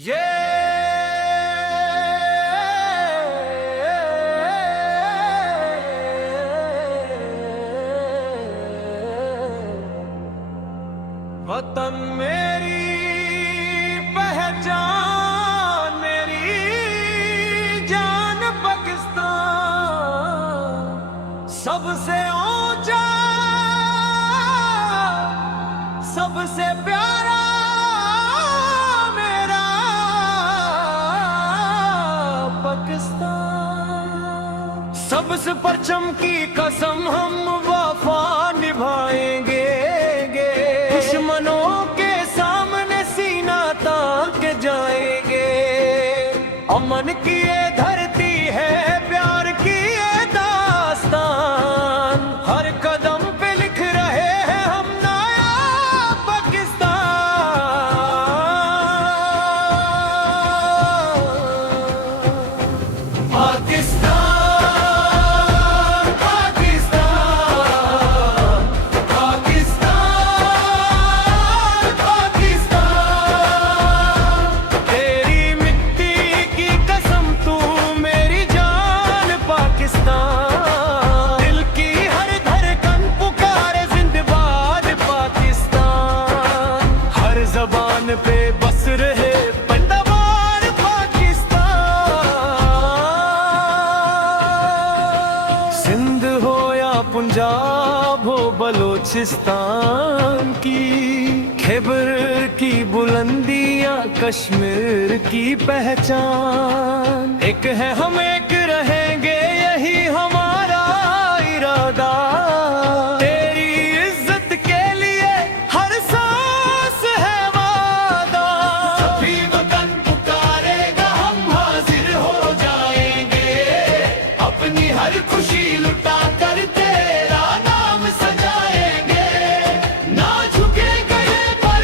ये वतन मेरी पहचान, मेरी जान पाकिस्तान, सबसे ऊंचा, सबसे प्यारा मेरा पाकिस्तान। सबसे परचम की कसम हम वफा निभाएंगे, दुश्मनों के सामने सीना ताक जाएंगे। अमन की ये धरती है, प्यार की ये दास्तान, हर कदम पे लिख रहे हैं हम नया पाकिस्तान। पाकिस्तान पे बस रहे पैदावार पाकिस्तान। सिंध हो या पंजाब हो बलोचिस्तान की, खैबर की बुलंदियां कश्मीर की पहचान। एक है हम एक रहेंगे, यही हमारा इरादा। तेरी इज्जत के लिए हर सांस है वादा। सभी वतन पुकारेगा, हम हाजिर हो जाएंगे। अपनी हर खुशी लुटा कर तेरा नाम सजाएंगे। ना झुके गए पर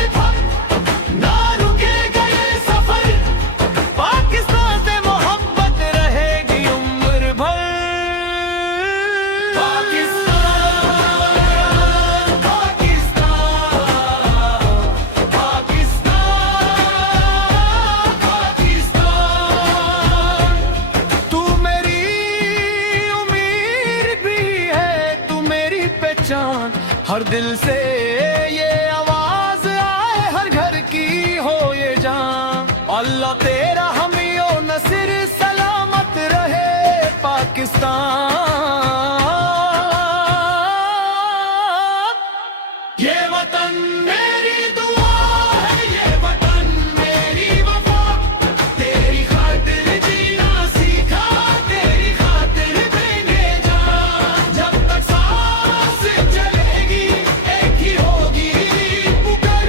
ना रुके गए सफर, पाकिस्तान से मोहब्बत रहेगी उम्र भर। पाकिस्तान, पाकिस्तान, पाकिस्तान, पाकिस्तान। तू मेरी उम्मीद भी है, तू मेरी पहचान। हर दिल से ये आवाज आए, हर घर की हो ये जान। अल्लाह तेरा हमियो नसीर सलामत रहे पाकिस्तान। ये वतन मेरी दुआ है, ये वतन मेरी वफा। तेरी खातिर जीना सीखा, तेरी खातिर देंगे जान। जब तक सांस चलेगी एक ही होगी पुकार,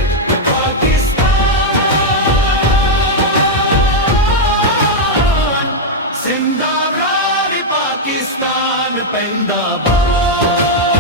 पाकिस्तान जिंदाबाद, पाकिस्तान जिंदाबाद।